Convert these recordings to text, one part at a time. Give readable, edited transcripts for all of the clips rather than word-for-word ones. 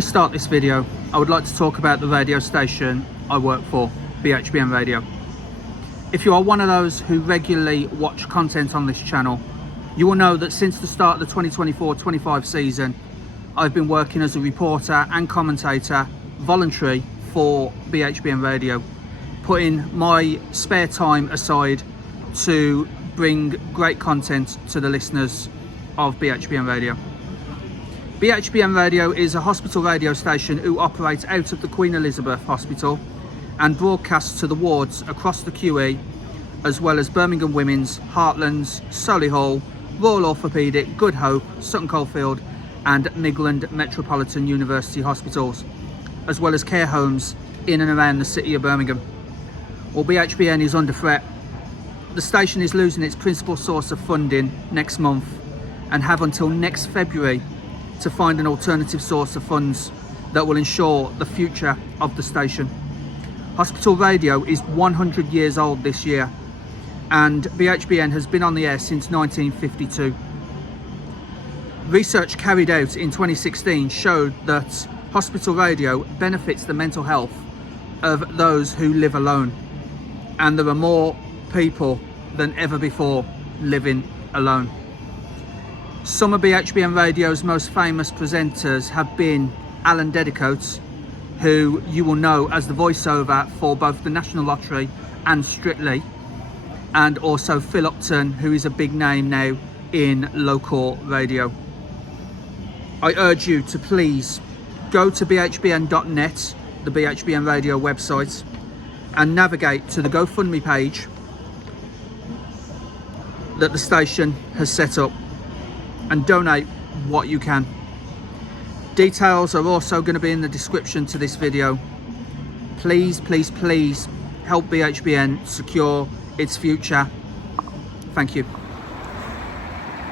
we start this video, I would like to talk about the radio station I work for, BHBN Radio. If you are one of those who regularly watch content on this channel, you will know that since the start of the 2024-25 season, I've been working as a reporter and commentator, voluntary, for BHBN Radio, putting my spare time aside to bring great content to the listeners of BHBN Radio. BHBN Radio is a hospital radio station who operates out of the Queen Elizabeth Hospital and broadcasts to the wards across the QE, as well as Birmingham Women's, Heartlands, Solihull, Royal Orthopaedic, Good Hope, Sutton Coldfield and Midland Metropolitan University Hospitals, as well as care homes in and around the city of Birmingham. Well, BHBN is under threat. The station is losing its principal source of funding next month and have until next February to find an alternative source of funds that will ensure the future of the station. Hospital radio is 100 years old this year, and BHBN has been on the air since 1952. Research carried out in 2016 showed that hospital radio benefits the mental health of those who live alone, and there are more people than ever before living alone. Some of BHBN Radio's most famous presenters have been Alan Dedicoats, who you will know as the voiceover for both the National Lottery and Strictly, and also Phil Upton, who is a big name now in local radio. I urge you to please go to bhbn.net, the BHBN Radio website, and navigate to the GoFundMe page that the station has set up and donate what you can. Details are also going to be in the description to this video. Please, please, please help BHBN secure its future. Thank you.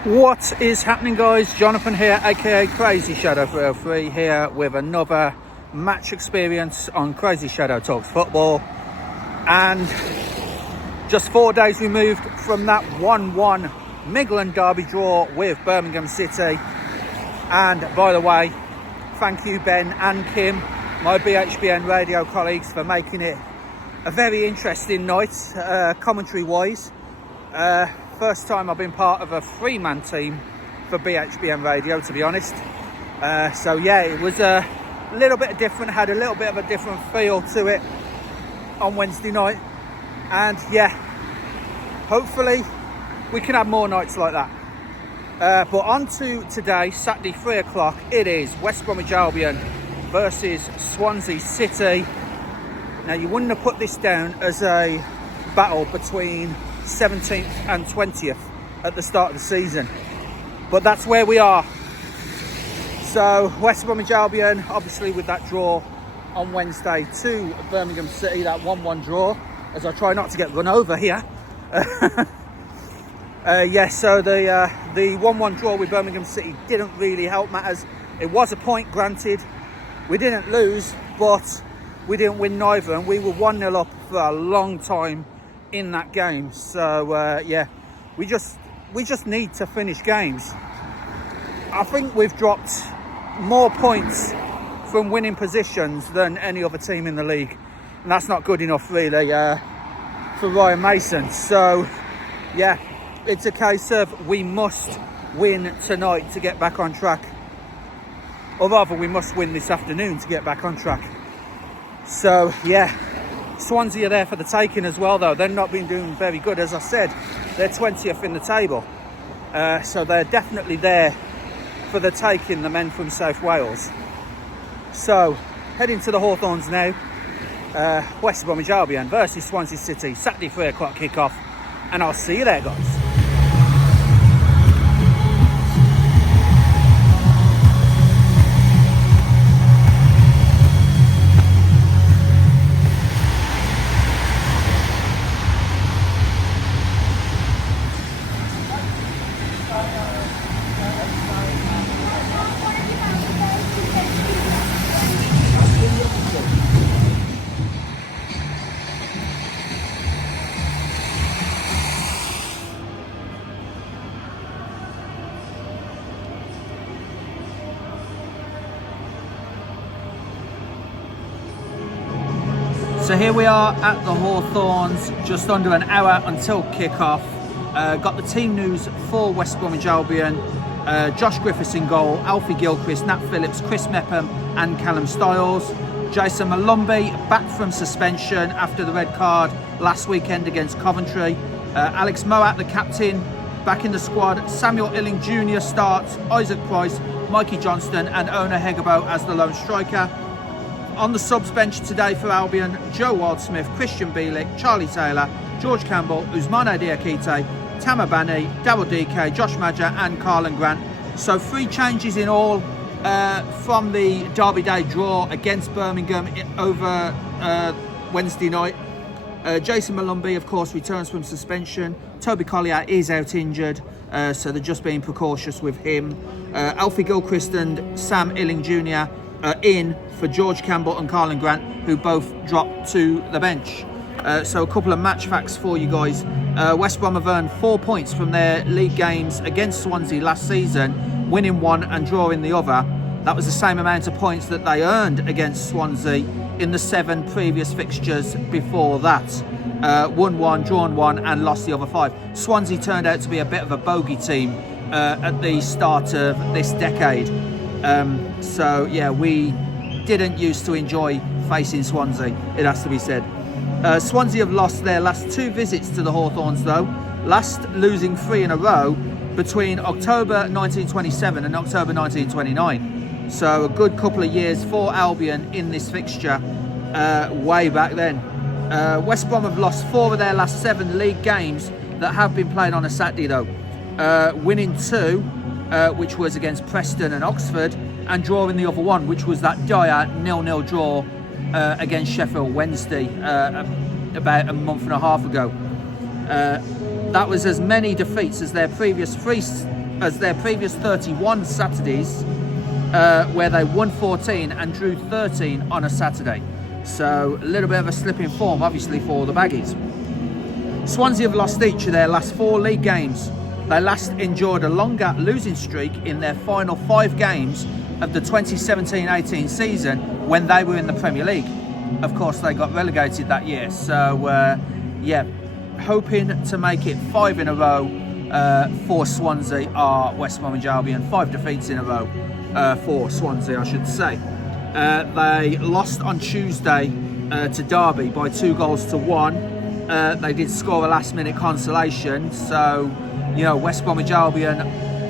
What is happening, guys? Jonathan here, aka CrazyShadow 303, here with another match experience on CrazyShadow Talks Football. And just 4 days removed from that 1-1 Midland derby draw with Birmingham City. And by the way, thank you Ben and Kim, my BHBN Radio colleagues, for making it a very interesting night, commentary wise. First time I've been part of a three-man team for BHBN Radio, to be honest. So yeah, it was a little bit different, had a little bit of a different feel to it on Wednesday night. And yeah, hopefully we can have more nights like that. But on to today, Saturday 3 o'clock, it is West Bromwich Albion versus Swansea City. Now, you wouldn't have put this down as a battle between 17th and 20th at the start of the season, but that's where we are. So West Bromwich Albion, obviously with that draw on Wednesday to Birmingham City, that 1-1 draw, as I try not to get run over here. So the 1-1 draw with Birmingham City didn't really help matters. It was a point, granted. We didn't lose, but we didn't win neither, and we were 1-0 up for a long time in that game. So yeah, we just need to finish games. I think we've dropped more points from winning positions than any other team in the league, and that's not good enough really for Ryan Mason. So yeah, it's a case of we must win tonight to get back on track, or rather we must win this afternoon to get back on track. So yeah, Swansea are there for the taking as well, though. They've not been doing very good. As I said, they're 20th in the table. So they're definitely there for the taking, the men from South Wales. So, heading to the Hawthorns now. West Bromwich Albion versus Swansea City. Saturday 3 o'clock kickoff. And I'll see you there, guys. So here we are at the Hawthorns, just under an hour until kick-off. Got the team news for West Bromwich Albion. Josh Griffiths in goal, Alfie Gilchrist, Nat Phillips, Chris Mepham and Callum Stiles. Jason Molumby back from suspension after the red card last weekend against Coventry. Alex Moat, the captain, back in the squad. Samuel Illing Jr. starts, Isaac Price, Mikey Johnston and Ona Hegabo as the lone striker. On the subs bench today for Albion, Joe Wildsmith, Christian Bielik, Charlie Taylor, George Campbell, Ousmane Diakite, Tama Bani, Darryl DK, Josh Madger and Carlin Grant. So 3 changes in all from the Derby Day draw against Birmingham over Wednesday night. Jason Molumby, of course, returns from suspension. Toby Collier is out injured, so they're just being precautious with him. Alfie Gilchrist and Sam Illing Jr. are in for George Campbell and Carlin Grant, who both dropped to the bench. So a couple of match facts for you guys. West Brom have earned 4 points from their league games against Swansea last season, winning 1 and drawing the other. That was the same amount of points that they earned against Swansea in the 7 previous fixtures before that. Won 1, drawn 1 and lost the other 5. Swansea turned out to be a bit of a bogey team at the start of this decade. So yeah, we didn't used to enjoy facing Swansea, it has to be said. Swansea have lost their last 2 visits to the Hawthorns though, last losing 3 in a row between October 1927 and October 1929. So a good couple of years for Albion in this fixture way back then. West Brom have lost 4 of their last 7 league games that have been played on a Saturday though. Winning 2, which was against Preston and Oxford, and drawing the other one, which was that dire 0-0 draw against Sheffield Wednesday about a month and a half ago. That was as many defeats as their previous 31 Saturdays, where they won 14 and drew 13 on a Saturday. So a little bit of a slip in form, obviously, for the Baggies. Swansea have lost each of their last 4 league games. They last endured a longer losing streak in their final 5 games of the 2017-18 season when they were in the Premier League. Of course, they got relegated that year. So, yeah, hoping to make it 5 in a row for Swansea are West Bromwich Albion. 5 defeats in a row for Swansea, I should say. They lost on Tuesday to Derby by 2-1. They did score a last-minute consolation. So, you know, West Bromwich Albion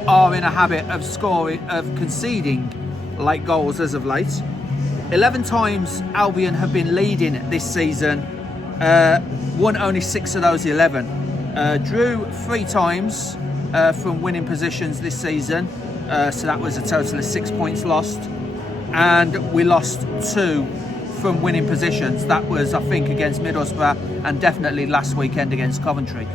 are in a habit of conceding late goals as of late. 11 times Albion have been leading this season, won only 6 of those 11. Drew 3 times from winning positions this season, so that was a total of 6 points lost. And we lost 2 from winning positions. That was, I think, against Middlesbrough and definitely last weekend against Coventry.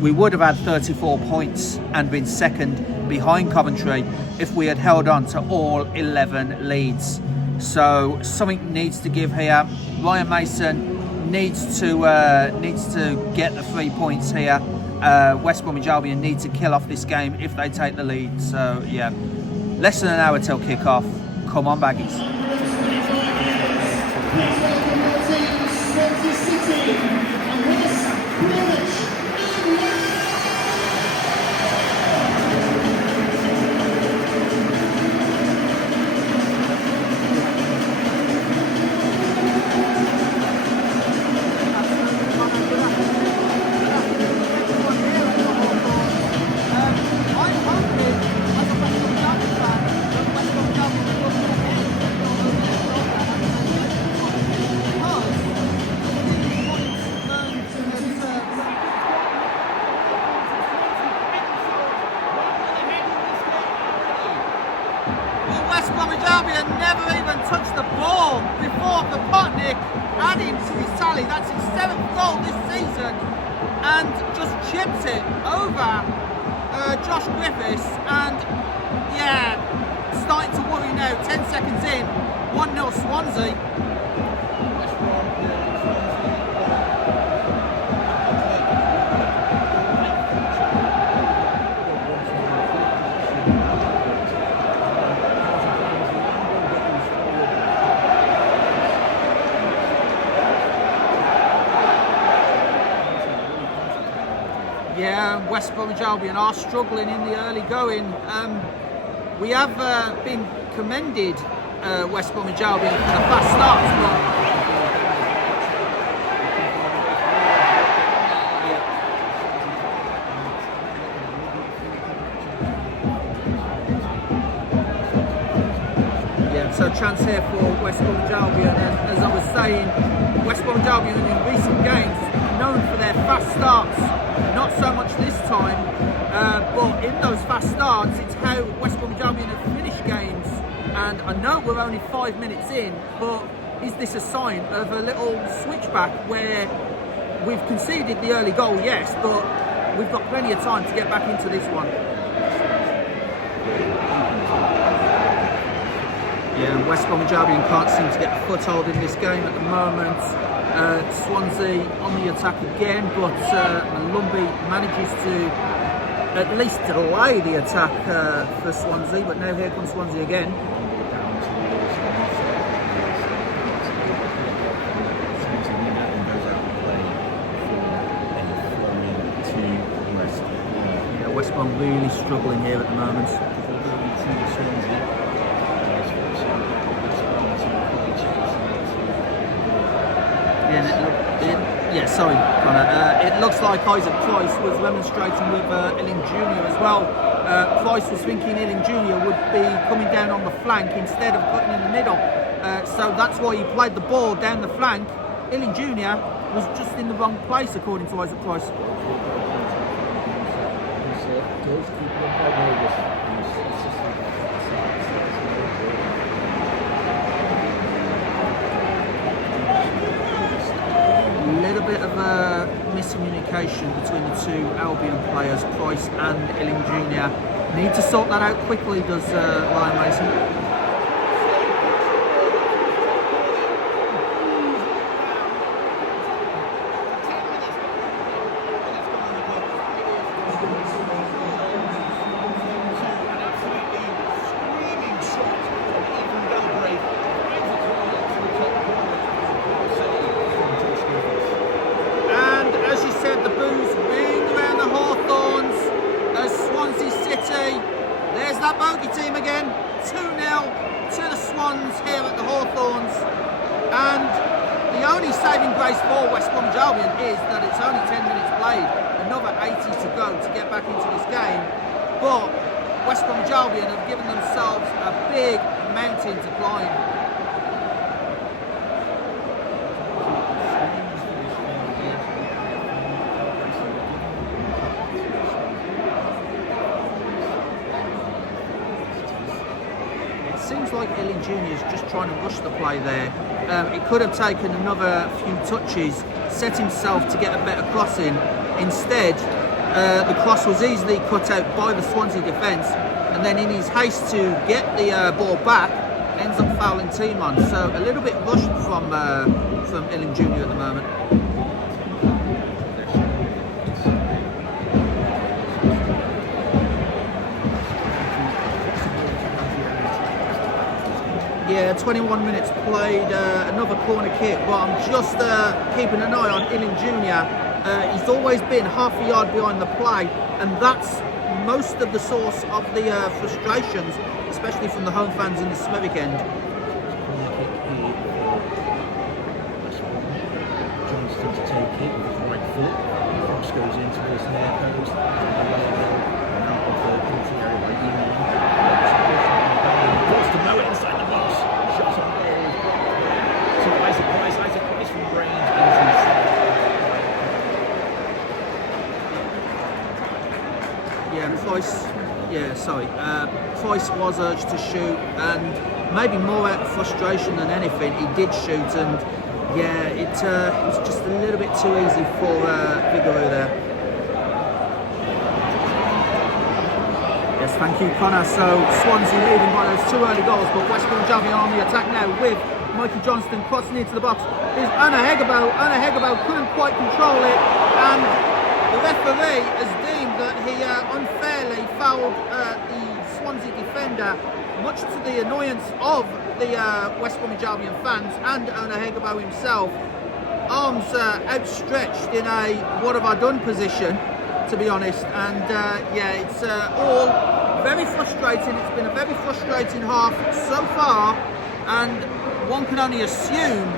We would have had 34 points and been second behind Coventry if we had held on to all 11 leads. So something needs to give here. Ryan Mason needs to get the 3 points here. West Bromwich Albion need to kill off this game if they take the lead. So yeah, less than an hour till kick-off. Come on, Baggies. That's his 7th goal this season, and just chipped it over Josh Griffiths. And yeah, starting to worry now. 10 seconds in, 1-0 Swansea. West Bromwich Albion are struggling in the early going. We have been commended West Bromwich Albion for the fast starts, but so chance here for West Bromwich Albion, and as I was saying, West Bromwich Albion in recent games known for their fast starts, not so much this time, but in those fast starts it's how West Bromwich Albion have finished games. And I know we're only 5 minutes in, but is this a sign of a little switchback where we've conceded the early goal, yes, but we've got plenty of time to get back into this one? Yeah, West Bromwich Albion can't seem to get a foothold in this game at the moment. Swansea on the attack again, but Molumby manages to at least delay the attack for Swansea, but now here comes Swansea again. Yeah, West Brom really struggling here at the moment. Sorry, Connor. It looks like Isaac Price was remonstrating with Illing Jr. as well. Price was thinking Illing Jr. would be coming down on the flank instead of putting in the middle. So that's why he played the ball down the flank. Illing Jr. was just in the wrong place, according to Isaac Price. Bit of a miscommunication between the two Albion players, Price and Illing Jr. Need to sort that out quickly, does Ryan Mason. There's that bogey team again, 2-0 to the Swans here at the Hawthorns, and the only saving grace for West Bromwich Albion is that it's only 10 minutes played, another 80 to go to get back into this game, but West Bromwich Albion have given themselves a big mountain to climb. Seems like Illing Jr. is just trying to rush the play there. It could have taken another few touches, set himself to get a better cross in. Instead, the cross was easily cut out by the Swansea defence, and then in his haste to get the ball back, ends up fouling team on. So a little bit rushed from Illing Jr. at the moment. Yeah, 21 minutes played, another corner kick, but I'm just keeping an eye on Illing Jr. He's always been half a yard behind the play, and that's most of the source of the frustrations, especially from the home fans in the Smethwick end. Johnston to take it with his right foot, cross goes into his near post, and out of the penalty area by Eman. Cross to Moe inside the box. Shots on goal. So Isaac Price from range. Price was urged to shoot, and maybe more out of frustration than anything, he did shoot, and yeah, it was just a little bit too easy for Vigouroux there. Yes, thank you, Connor. So Swansea leading by those two early goals, but West Bromwich Albion on the attack now with Mikey Johnston crossing into the box. Is Anna Hegabo couldn't quite control it, and the referee has deemed that he unfairly fouled the Swansea defender, much to the annoyance of the West Bromwich Albion fans and Anna Hegabo himself. Arms outstretched in a what have I done position, to be honest. And yeah, it's all very frustrating. It's been a very frustrating half so far, and one can only assume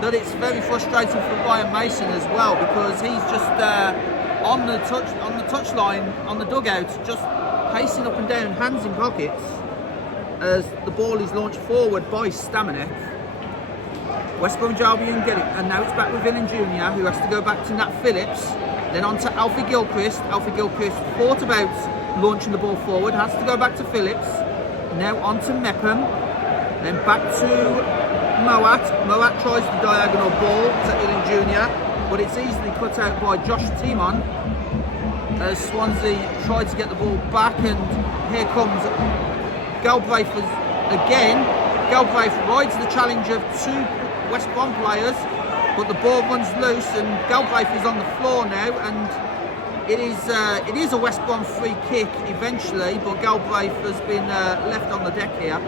that it's very frustrating for Ryan Mason as well, because he's just on the touchline, on the dugout, just pacing up and down, hands in pockets, as the ball is launched forward by Staminek. West Bromwich Albion get it, and now it's back with Villain Jr., who has to go back to Nat Phillips, then on to Alfie Gilchrist. Alfie Gilchrist thought about launching the ball forward, has to go back to Phillips, now on to Mepham, then back to Moat. Moat tries the diagonal ball to Illing Jr., but it's easily cut out by Josh Timon, as Swansea tried to get the ball back, and here comes Galbraith again. Galbraith rides the challenge of two West Brom players, but the ball runs loose and Galbraith is on the floor now, and it is a West Brom free kick eventually, but Galbraith has been left on the deck here.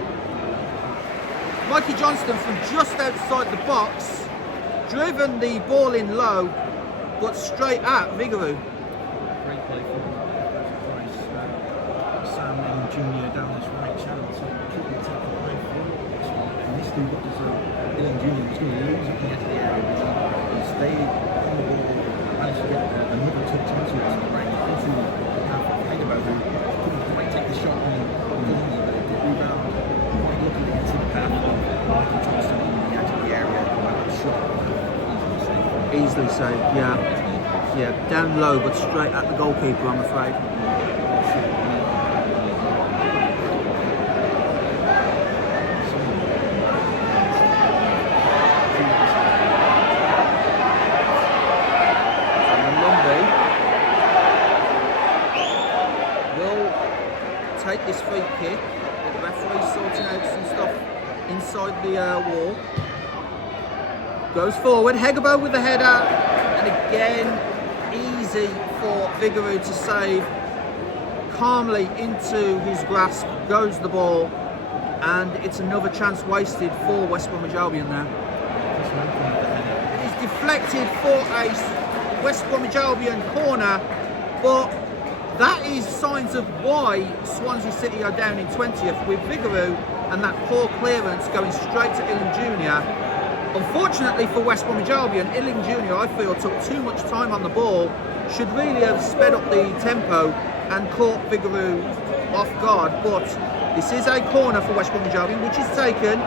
Mikey Johnston from just outside the box, driven the ball in low, but straight at Vigouroux. Great play from Sam and Junior down this right channel, so keep taking the right forward. And this dude, what does Dylan Junior was going to lose at the edge of the area, but he stayed on the ball, managed to get another touch onto it, right into Hegabo, who couldn't quite take the shot and doesn't need the rebound. Quite lucky to get to the path of Michael Johnson on the edge of the area, but shot Easily saved, yeah. Yeah, down low but straight at the goalkeeper, I'm afraid. Molumby will take this free kick, with the referee sorting out some stuff inside the wall. Goes forward, Hegabo with the header, and again, easy for Vigouroux to save. Calmly into his grasp goes the ball, and it's another chance wasted for West Bromwich Albion now. It's deflected for a West Bromwich Albion corner, but that is signs of why Swansea City are down in 20th, with Vigouroux and that poor clearance going straight to Illing Jr. Unfortunately for West Bromwich Albion, Illing Jr. I feel took too much time on the ball, should really have sped up the tempo and caught Vigouroux off guard, but this is a corner for West Bromwich Albion, which is taken,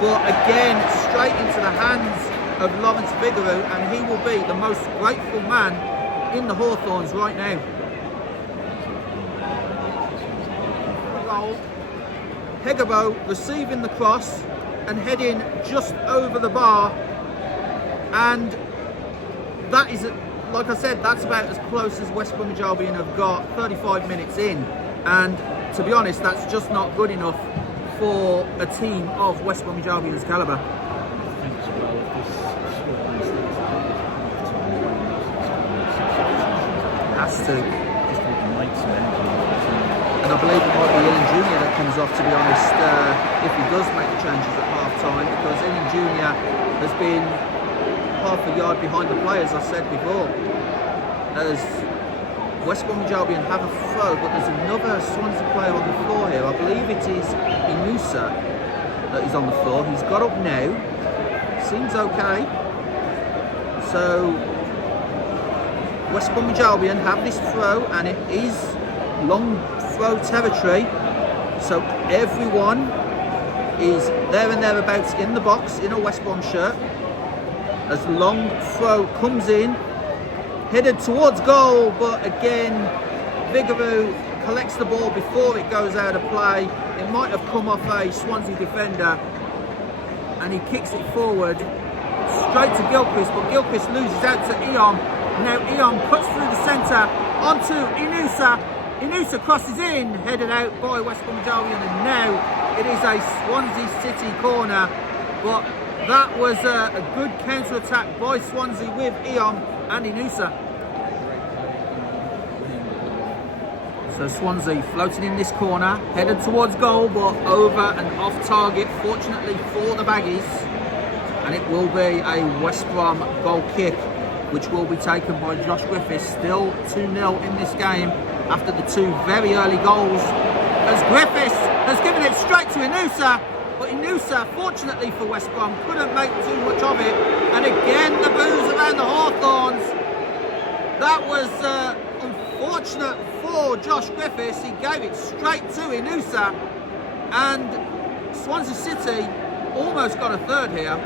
but again straight into the hands of Lawrence Vigouroux, and he will be the most grateful man in the Hawthorns right now. Hegabo receiving the cross and heading just over the bar, and that is, like I said, that's about as close as West Bromwich Albion have got 35 minutes in, and to be honest, that's just not good enough for a team of West Bromwich Albion's calibre. Has to. And I believe it might be Illing Jr. that comes off, to be honest, if he does make the changes at half-time, because Illing Jr. has been half a yard behind the play, as I said before. As West Bromwich Albion have a throw, but there's another Swansea player on the floor here. I believe it is Inusa that is on the floor. He's got up now. Seems okay. So West Bromwich Albion have this throw, and it is long throw territory, so everyone is there and thereabouts in the box in a West Brom shirt as the long throw comes in, headed towards goal, but again Vigouroux collects the ball before it goes out of play. It might have come off a Swansea defender, and he kicks it forward straight to Gilchrist, but Gilchrist loses out to Eon. Now Eon cuts through the centre onto Inusa. Inusa crosses in, headed out by West Bromwich Albion, and now it is a Swansea City corner, but that was a good counter-attack by Swansea with Eon and Inusa. So Swansea floating in this corner, headed towards goal, but over and off target, fortunately for the Baggies, and it will be a West Brom goal kick, which will be taken by Josh Griffiths. Still 2-0 in this game after the 2 very early goals, as Griffiths has given it straight to Inusa, but Inusa, fortunately for West Brom, couldn't make too much of it, and again the boos around the Hawthorns. That was unfortunate for Josh Griffiths. He gave it straight to Inusa, and Swansea City almost got a third here.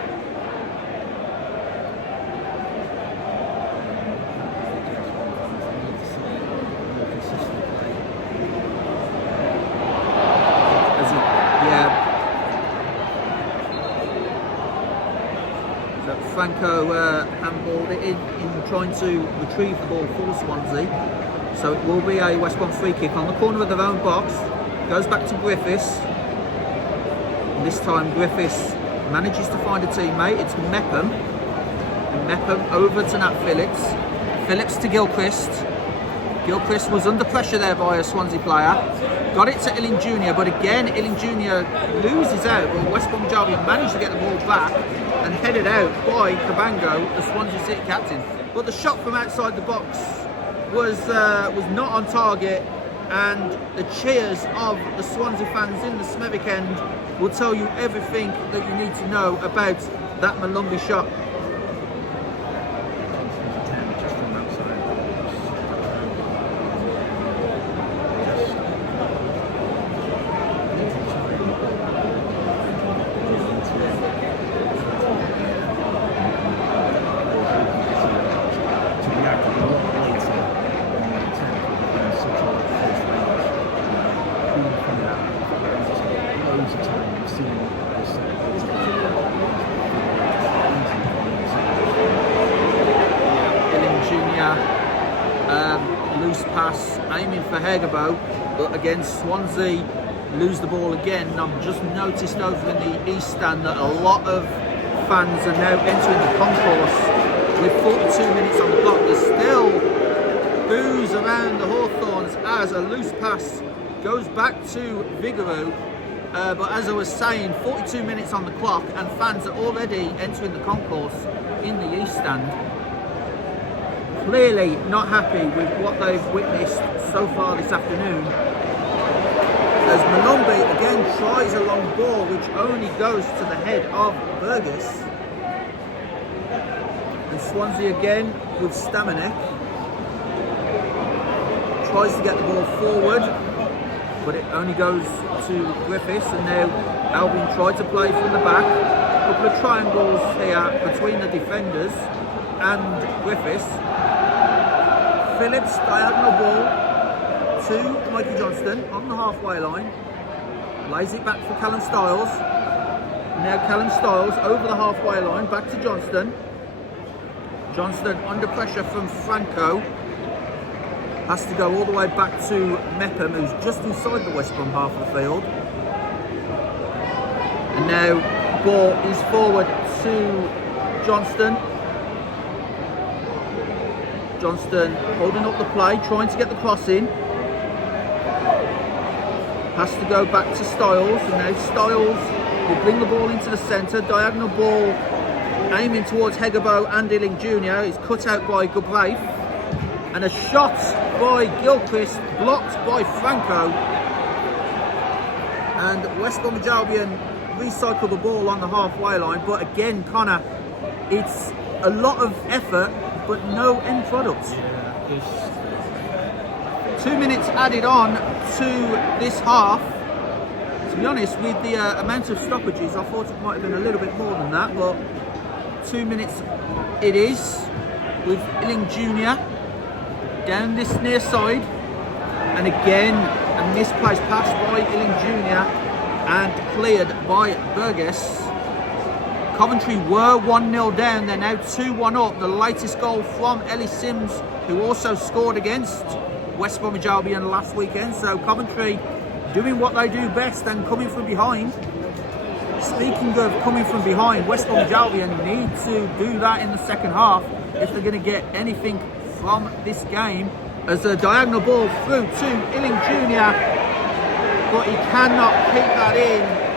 Franco handballed it in trying to retrieve the ball for Swansea. So it will be a West Brom free kick on the corner of their own box. Goes back to Griffiths. And this time Griffiths manages to find a teammate. It's Mepham. And Mepham over to Nat Phillips. Phillips to Gilchrist. Gilchrist was under pressure there by a Swansea player. Got it to Illing Jr., but again Illing Jr. loses out. Well, West Brom Albion managed to get the ball back and headed out by Cabango, the Swansea City captain. But the shot from outside the box was not on target, and the cheers of the Swansea fans in the Smethwick end will tell you everything that you need to know about that Molumby shot. Loose pass, aiming for Hegabo, but again Swansea lose the ball again. And I've just noticed over in the East Stand that a lot of fans are now entering the concourse with 42 minutes on the clock. There's still boos around the Hawthorns as a loose pass goes back to Vigouroux. But as I was saying, 42 minutes on the clock and fans are already entering the concourse in the East Stand. Clearly not happy with what they've witnessed so far this afternoon, as Molumby again tries a long ball which only goes to the head of Burgess, and Swansea again with Stamanek tries to get the ball forward, but it only goes to Griffiths, and now Albion try to play from the back. A couple of triangles here between the defenders and Griffiths. Phillips, diagonal ball to Mikey Johnston on the halfway line. Lays it back for Callum Stiles. Now Callum Stiles over the halfway line, back to Johnston. Johnston under pressure from Franco. Has to go all the way back to Mepham, who's just inside the West Brom half of the field. And now ball is forward to Johnston. Johnston holding up the play, trying to get the cross in. Has to go back to Stiles, and now Stiles will bring the ball into the centre. Diagonal ball aiming towards Hegabo and Illing Jr. is cut out by Galbraith. And a shot by Gilchrist, blocked by Franco. And West Bromwich Albion recycle the ball on the halfway line. But again, Connor, it's a lot of effort, but no end product. 2 minutes added on to this half. To be honest, with the amount of stoppages, I thought it might have been a little bit more than that, but 2 minutes it is, with Illing Jr. down this near side, and again a misplaced pass by Illing Jr. and cleared by Burgess. Coventry were 1-0 down, they're now 2-1 up. The latest goal from Ellis Sims, who also scored against West Bromwich Albion last weekend. So Coventry doing what they do best and coming from behind. Speaking of coming from behind, West Bromwich Albion need to do that in the second half if they're going to get anything from this game. As a diagonal ball through to Illing Jr., but he cannot keep that in,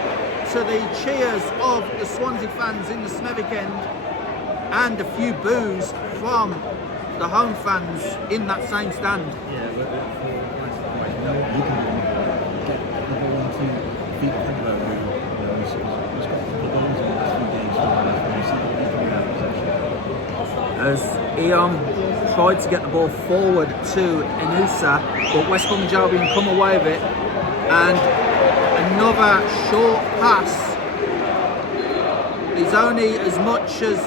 to the cheers of the Swansea fans in the Smethwick end, and a few boos from the home fans in that same stand. Yeah, but you can get number 1, 2 feet Pedro. He's got a couple of goals in the last few games. You see what he can do in that possession. As Eon tried to get the ball forward to Inusa, but West Bromwich Albion come away with it, and another short pass is only as much as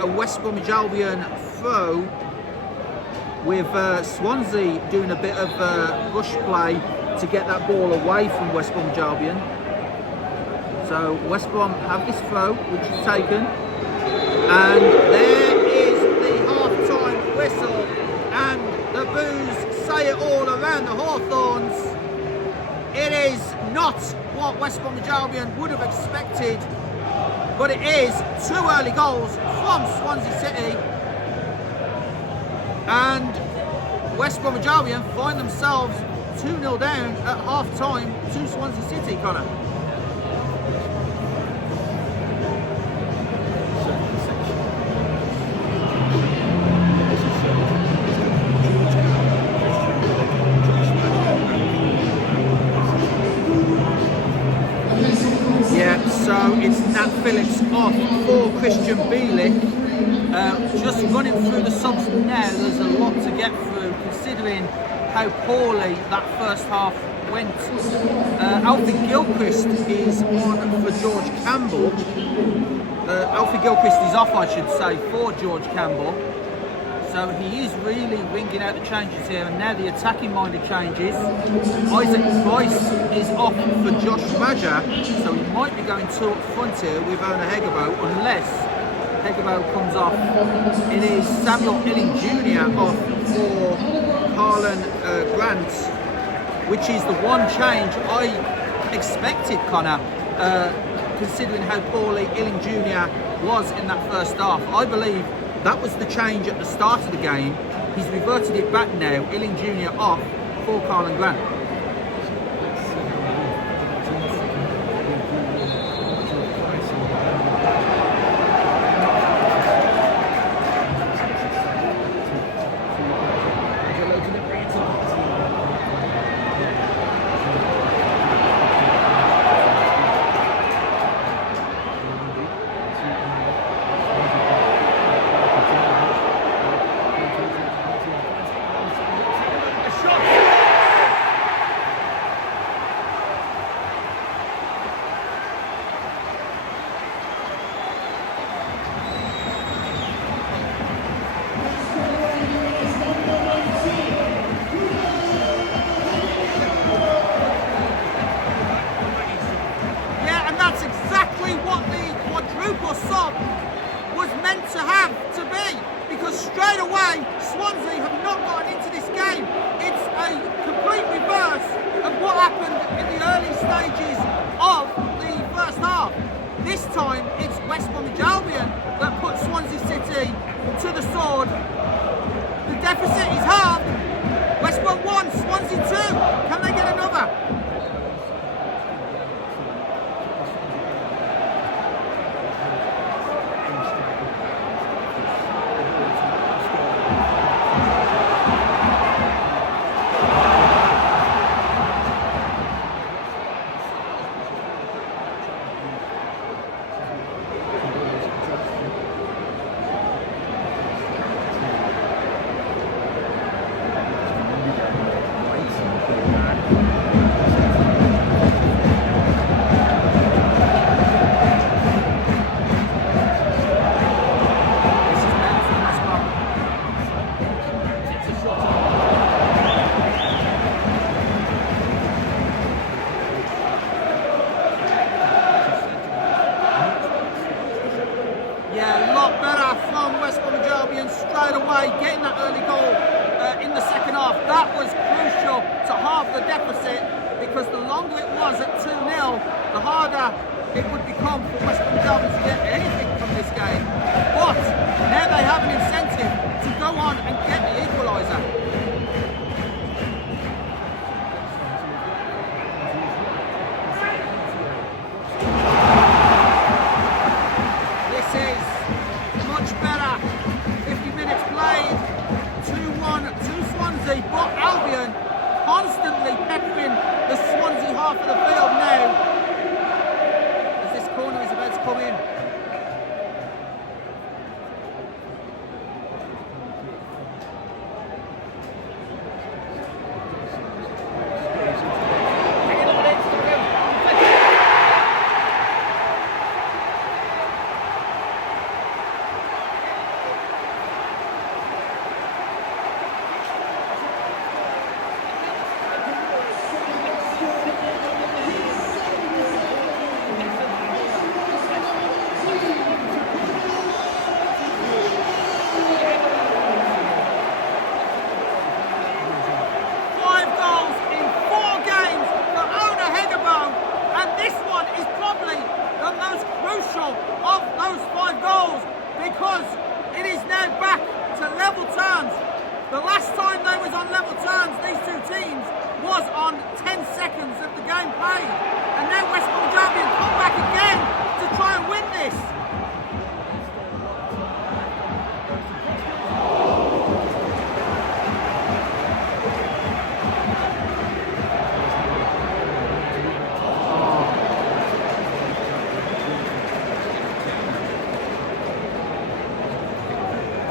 a West Bromwich Albion throw, with Swansea doing a bit of rush play to get that ball away from West Bromwich Albion. So West Brom have this throw, which is taken, and there is the half-time whistle, and the boos say it all around the Hawthorns. It is not what West Bromwich Albion would have expected, but it is 2 early goals from Swansea City, and West Bromwich Albion find themselves 2-0 down at half-time to Swansea City, Connor. So it's Nat Phillips off for Christian Bielik. Just running through the subs now, there's a lot to get through considering how poorly that first half went. Alfie Gilchrist is on for George Campbell. Alfie Gilchrist is off, I should say, for George Campbell. So he is really ringing out the changes here, and now the attacking-minded changes. Isaac Price is off for Josh Maja, so he might be going 2 up front here with Ona Hegabo, unless Hegabo comes off. It is Samuel Illing Jr. off for Carlin Grant, which is the one change I expected, Connor, considering how poorly Illing Jr. was in that first half. I believe that was the change at the start of the game. He's reverted it back now. Illing Jr. off for Carlin Grant. Swansea have not gotten into this game. It's a complete reverse of what happened in the early stages of the first half. This time it's West Bromwich Albion that put Swansea City to the sword. The deficit is halved. West Brom 1, Swansea 2. Can they get another? half of the field now, as this corner is about to come in.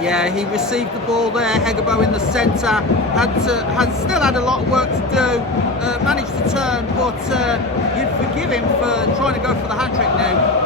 Yeah, he received the ball there. Hegebo in the centre had still had a lot of work to do. Managed to turn, but you'd forgive him for trying to go for the hat trick now.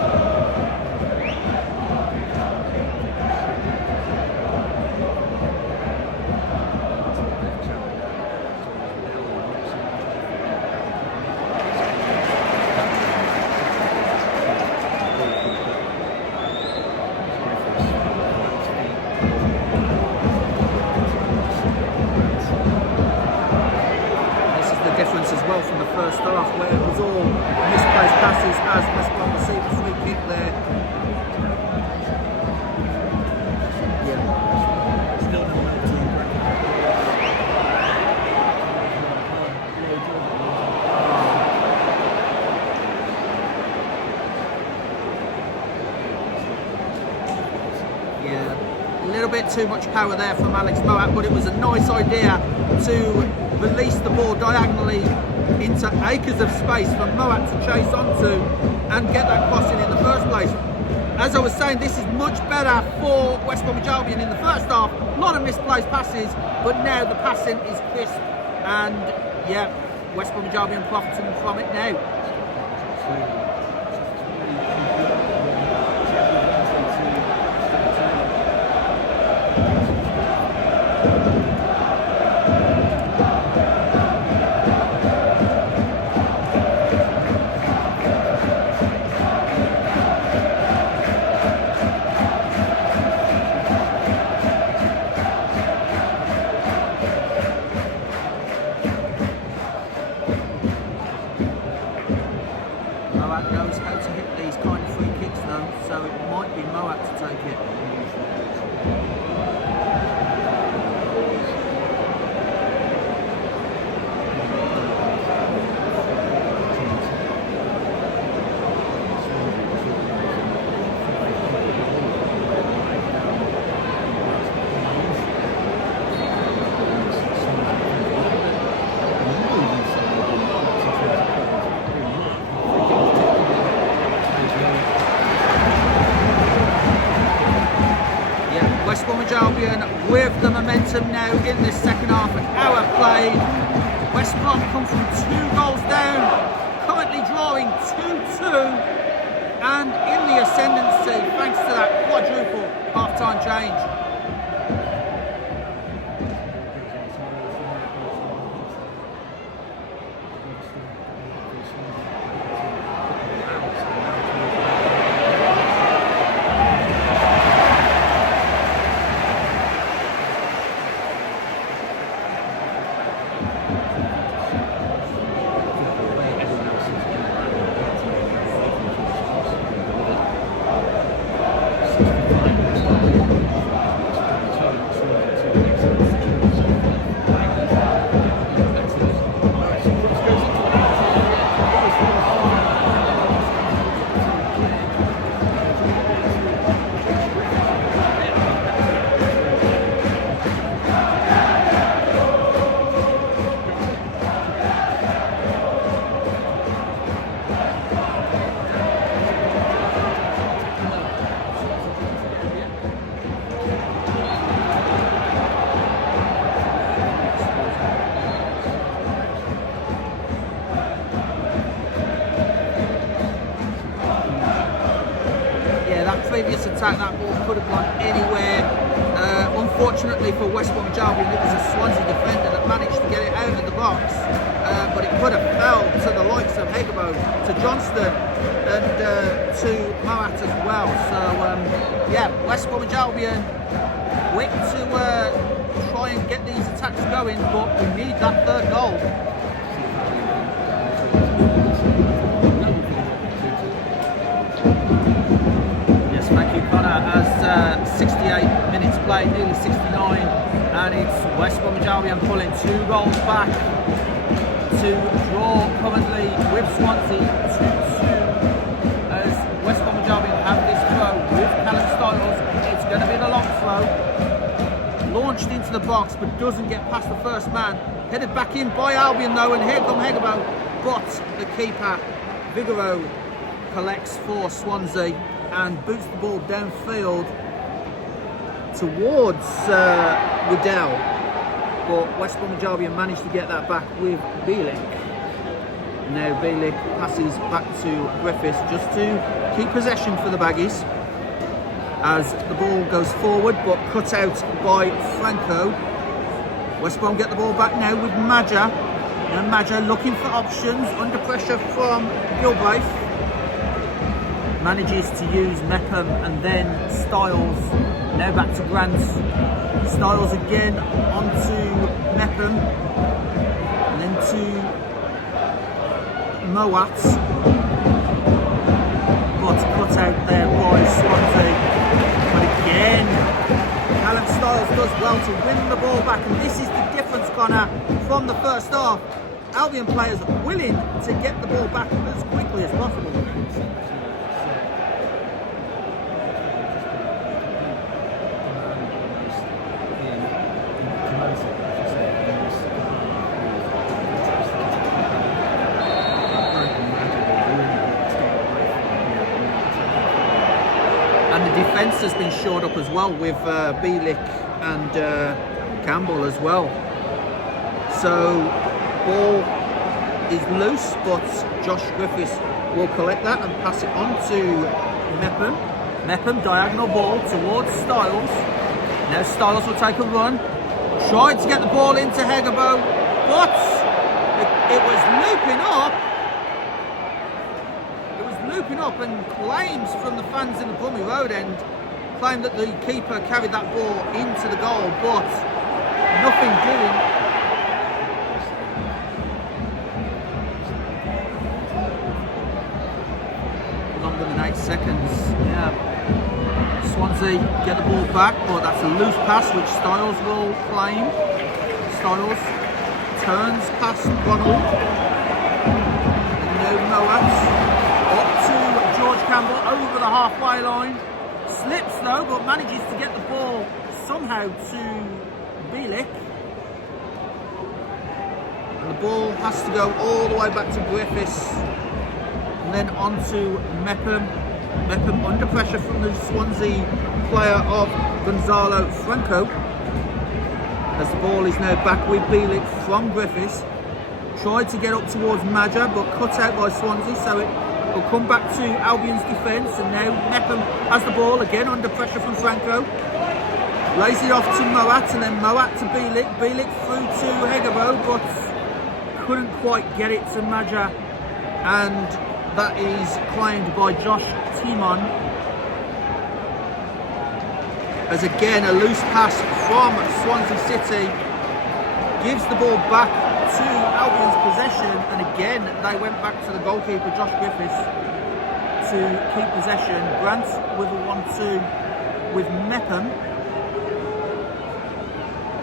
Too much power there from Alex Moat, but it was a nice idea to release the ball diagonally into acres of space for Moat to chase onto and get that crossing in the first place. As I was saying, this is much better for West Bromwich Albion in the first half. A lot of misplaced passes, but now the passing is crisp, and yeah, West Bromwich Albion profiting from it now. Albion with the momentum now in this second half, an hour played. West Brom come from 2 goals down, currently drawing 2-2 and in the ascendancy thanks to that quadruple half-time change. attack. That ball could have gone anywhere. Unfortunately for West Bromwich Albion, it was a Swansea defender that managed to get it out of the box, but it could have fell to the likes of Hegebo, to Johnston, and to Moat as well. So yeah, West Bromwich Albion quick to try and get these attacks going, but we need that third goal. Yes, thank you, Connor. As 68 minutes played, nearly 69, and it's West Bromwich Albion pulling 2 goals back to draw currently with Swansea 2-2, as West Bromwich Albion have this throw with Callum Styles. It's going to be the long throw, launched into the box but doesn't get past the first man, headed back in by Albion though, and here comes Hegebo, but the keeper Vigoro collects for Swansea and boots the ball downfield towards Waddell, but West Bromwich Albion managed to get that back with Bielik. Now Bielik passes back to Griffiths just to keep possession for the Baggies, as the ball goes forward but cut out by Franco. West Brom get the ball back now with Maja. Now Maja looking for options, under pressure from Gilbraith. Manages to use Mepham and then Styles. Now back to Grant. Styles again onto Mepham. And then to Moat. But cut out there by Swansea. But again, Callum Styles does well to win the ball back. And this is the difference, Connor, from the first half. Albion players willing to get the ball back as quickly as possible. Defence has been shored up as well with Bielik and Campbell as well. So ball is loose, but Josh Griffiths will collect that and pass it on to Mepham. Mepham, diagonal ball towards Styles. Now Styles will take a run. Tried to get the ball into Hegebo, but it was looping up. Looping up, and claims from the fans in the Bromley Road end claim that the keeper carried that ball into the goal, but nothing doing. Longer than 8 seconds. Yeah. Swansea get the ball back, but that's a loose pass which Styles will claim. Styles turns past Ronald. And now Moat. Campbell over the halfway line, slips though, but manages to get the ball somehow to Bielik, and the ball has to go all the way back to Griffiths, and then on to Mepham. Mepham under pressure from the Swansea player of Gonzalo Franco, as the ball is now back with Bielik from Griffiths. Tried to get up towards Maja, but cut out by Swansea, so it will come back to Albion's defence, and now Mepham has the ball again under pressure from Franco. Lays it off to Moat, and then Moat to Bielik. Bielik through to Hegebo, but couldn't quite get it to Maja, and that is claimed by Josh Timon. As again a loose pass from Swansea City gives the ball back to Albion's possession, and again they went back to the goalkeeper Josh Griffiths to keep possession. Grant with a 1-2 with Mepham.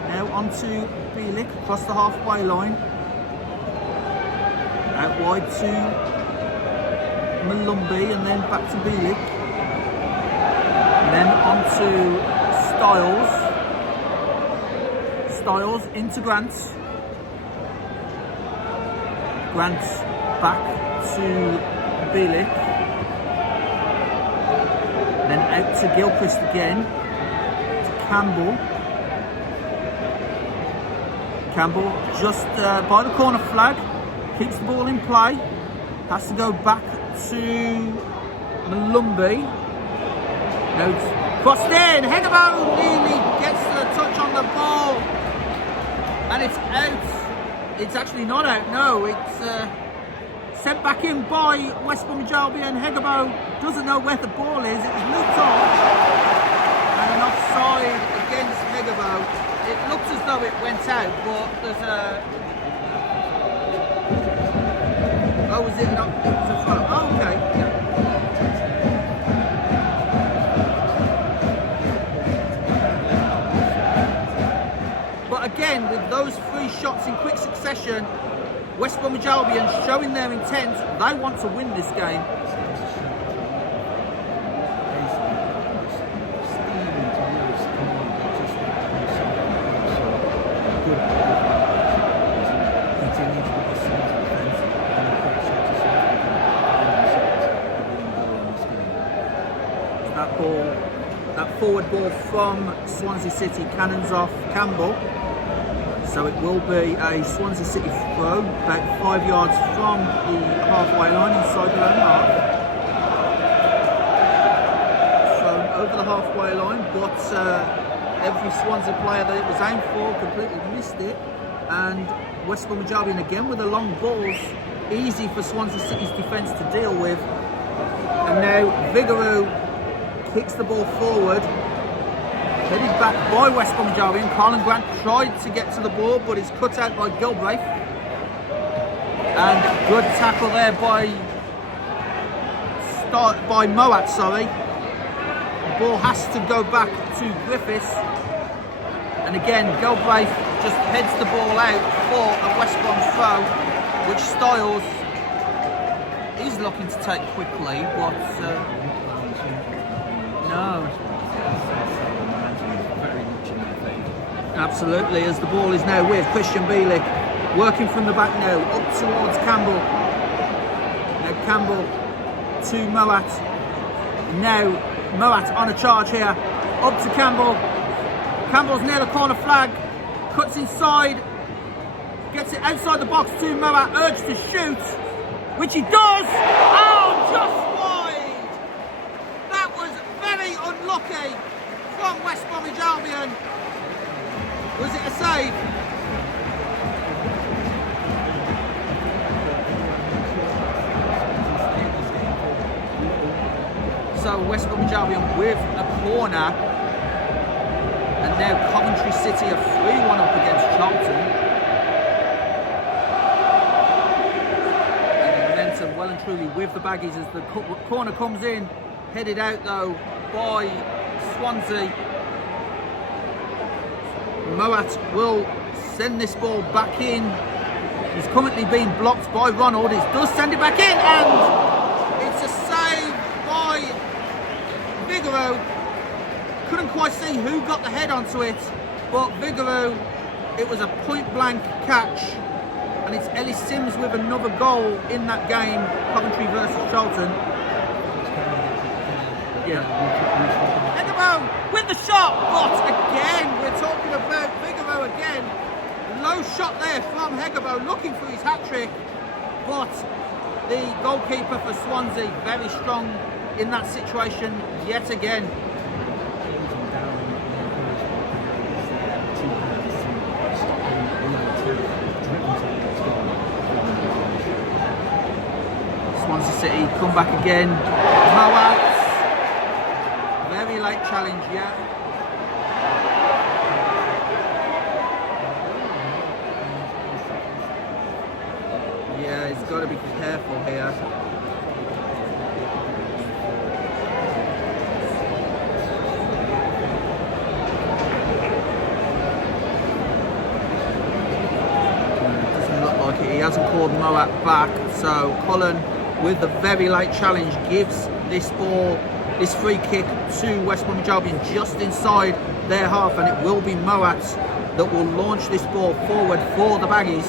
Now on to Bielik across the halfway line. Out wide to Molumby, and then back to Bielik. And then on to Styles. Styles into Grant. Grant back to Bielik. Then out to Gilchrist again. To Campbell. Campbell just by the corner flag. Keeps the ball in play. Has to go back to Molumby. No, crossed in. Hegabo really gets the touch on the ball, and it's out. It's actually not out. No, it's sent back in by West Bromwich Albion. Hegabo doesn't know where the ball is. It was looped off, and an offside against Hegabo. It looks as though it went out, but there's a. Oh, was it not? It was a foul. Oh, okay. Yeah. But again, with those 3 shots in quick succession, West Bromwich Albion showing their intent. They want to win this game. That forward ball from Swansea City cannons off Campbell. So it will be a Swansea City throw, about 5 yards from the halfway line inside their own half. Thrown over the halfway line, but every Swansea player that it was aimed for completely missed it. And West Bromwich Albion again with the long balls, easy for Swansea City's defence to deal with. And now Vigouroux kicks the ball forward, headed back by West Bromwich Albion. Carlin Grant tried to get to the ball, but it's cut out by Gilbraith. And good tackle there by Moat, sorry. The ball has to go back to Griffiths. And again, Gilbraith just heads the ball out for a West Brom throw, which Styles is looking to take quickly, but no. Absolutely, as the ball is now with Christian Bielik, working from the back now, up towards Campbell. Now Campbell to Moat. Now Moat on a charge here, up to Campbell. Campbell's near the corner flag, cuts inside, gets it outside the box to Moat, urged to shoot, which he does. Oh, just unlucky from West Bromwich Albion. Was it a save? So West Bromwich Albion with a corner, and now Coventry City are 3-1 up against Charlton. And the momentum well and truly with the Baggies as the corner comes in, headed out though by Swansea. Moat will send this ball back in. He's currently being blocked by Ronald. It does send it back in, and it's a save by Vigouroux. Couldn't quite see who got the head onto it, but Vigouroux, it was a point-blank catch, and it's Ellis Sims with another goal in that game, Coventry versus Charlton. Yeah. Hegabo with the shot, but again, we're talking about Vigouroux again. Low shot there from Hegabo, looking for his hat-trick, but the goalkeeper for Swansea, very strong in that situation yet again. Swansea City come back again. Moat. Very late challenge, yeah. Yeah, he's got to be careful here. Doesn't look like it. He hasn't called Moat back, so Cullen, with the very late challenge, gives this ball, this free kick to West Bromwich Albion just inside their half, and it will be Moat that will launch this ball forward for the Baggies.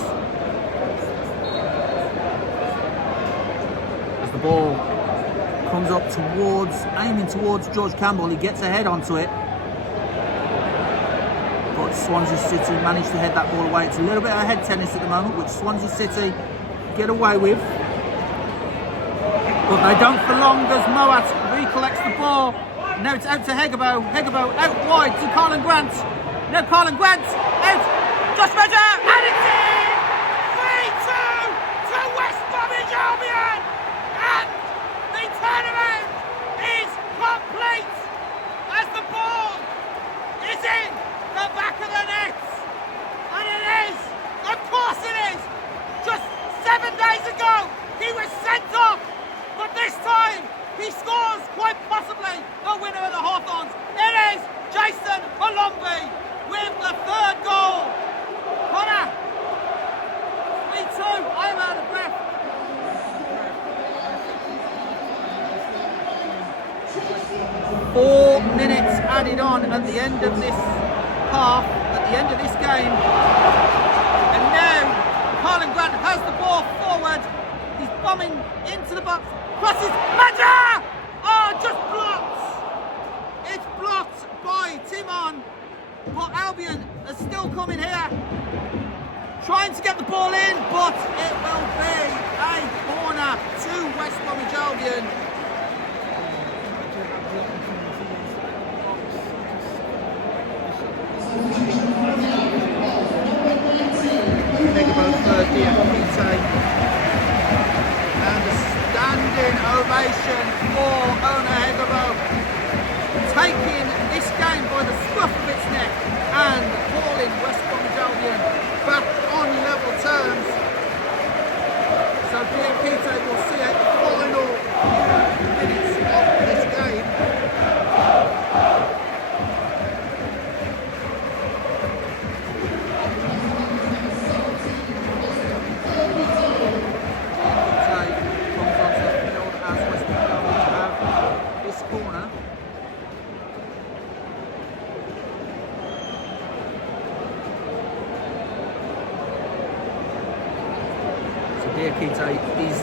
As the ball comes up towards, aiming towards George Campbell, he gets a head onto it. But Swansea City managed to head that ball away. It's a little bit of head tennis at the moment, which Swansea City get away with. But they don't for long as Moat recollects the ball. Now it's out to Hegabo. Hegabo out wide to Colin Grant. Now Colin Grant out. Just measure and it's in! 3-2 to West Bromwich Albion! And the tournament is complete as the ball is in the back of the net. And it is, of course it is. Just 7 days ago he was sent off, but this time he scores quite possibly the winner of the Hawthorns. It is Jason Molumby with the third goal. Connor, 3-2. I am out of breath. 4 minutes added on at the end of this half, at the end of this game. And now Colin Grant has the ball forward. He's bombing into the box. Crosses. Major! Oh, just blocked. It's blocked by Timon. But Albion are still coming here. Trying to get the ball in, but it will be a corner to West Bromwich Albion. Hegabo for Diakite. And a standing ovation for owner Hegabo, taking this game by the scruff of its neck and calling West Bromwich Albion back on level terms. So Diakite will see a final minutes of this game. Diakite is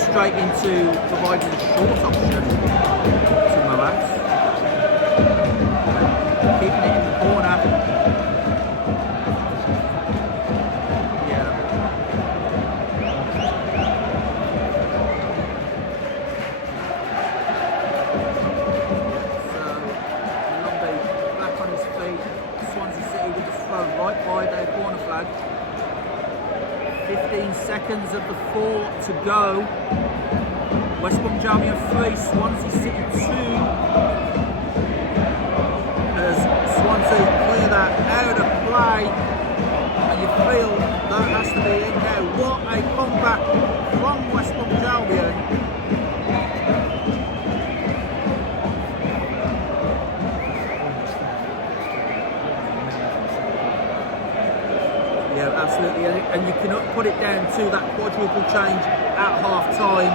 straight into providing a short option to Moat. Keeping it in the corner. Yeah. So Molumby back on his feet. Swansea City with the throw right by their corner flag. 15 seconds of the 4 to go. West Bromwich Albion 3, Swansea City 2. As Swansea clear that out of play, and you feel that has to be in now. What a comeback from West Bromwich Albion. Yeah, absolutely, and you cannot put it down to that quadruple change at half time.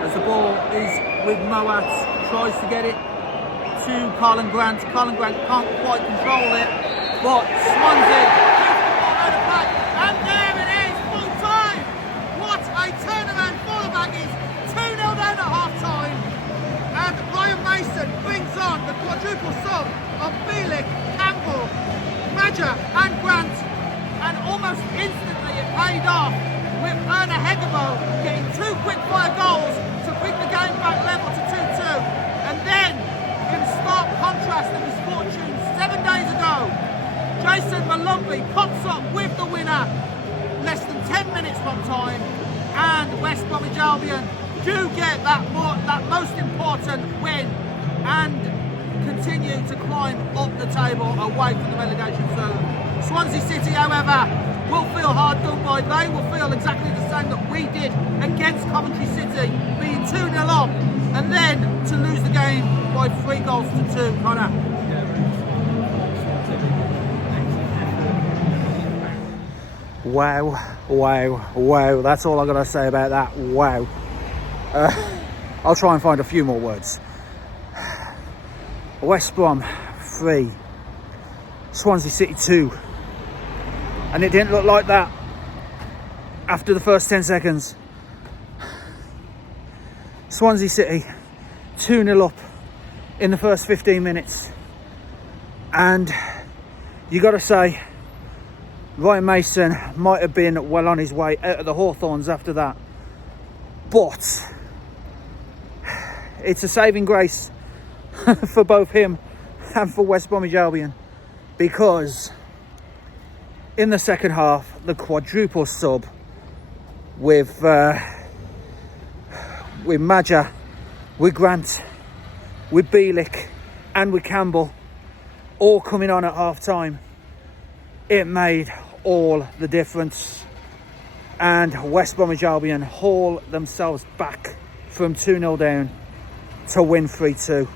As the ball is with Moat, tries to get it to Colin Grant. Colin Grant can't quite control it, but Swansea gets the ball out of play, and there it is, full time. What a turnaround for the Baggies. 2-0 down at half time, and Ryan Mason brings on the quadruple sub of Felix, Campbell, Major and Grant, and almost instantly it paid off with Erna Hegabo getting 2 quick fire goals to bring the game back level to 2-2. And then, in stark contrast of his fortunes 7 days ago, Jason Molumby pops up with the winner less than 10 minutes from time, and West Bromwich Albion do get that most important win and continue to climb up the table away from the relegation zone. Swansea City, however, will feel hard done by. They will feel exactly the same that we did against Coventry City, being 2-0 up, and then to lose the game by 3 goals to 2. Connor. Wow. That's all I got to say about that. Wow. I'll try and find a few more words. West Brom 3, Swansea City 2, and it didn't look like that after the first 10 seconds. Swansea City 2-0 up in the first 15 minutes, and you got to say Ryan Mason might have been well on his way out of the Hawthorns after that, but it's a saving grace for both him and for West Bromwich Albion, because in the second half, the quadruple sub with Maja, with Grant, with Bielik and with Campbell all coming on at half time, it made all the difference, and West Bromwich Albion haul themselves back from 2-0 down to win 3-2.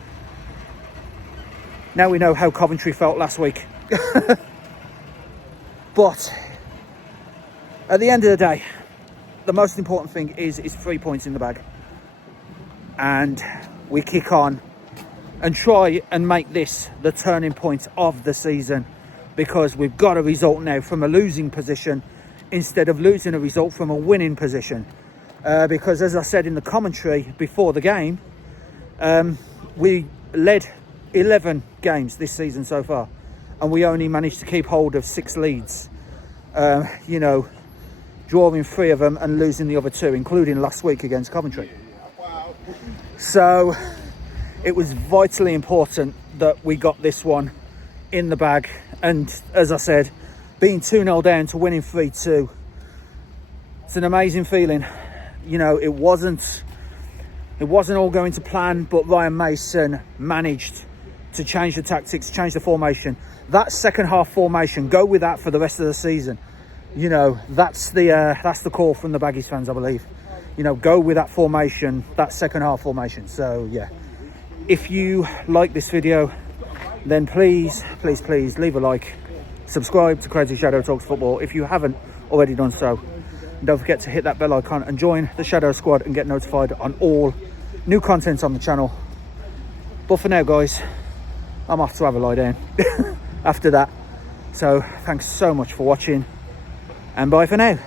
Now we know how Coventry felt last week. But at the end of the day, the most important thing is 3 points in the bag, and we kick on and try and make this the turning point of the season, because we've got a result now from a losing position instead of losing a result from a winning position. Because as I said in the commentary before the game, we led 11 games this season so far, and we only managed to keep hold of 6 leads, you know, drawing 3 of them and losing the other 2, including last week against Coventry. So it was vitally important that we got this one in the bag, and as I said, being 2-0 down to winning 3-2, it's an amazing feeling. You know, it wasn't all going to plan, but Ryan Mason managed to change the tactics, change the formation. That second half formation, go with that for the rest of the season. You know, that's the call from the Baggies fans, I believe. You know, go with that formation, that second half formation. So yeah, if you like this video, then please leave a like, subscribe to CrazyShadow Talks Football if you haven't already done so. And don't forget to hit that bell icon and join the Shadow Squad and get notified on all new content on the channel. But for now, guys, I'm off to have a lie down after that. So thanks so much for watching, and bye for now.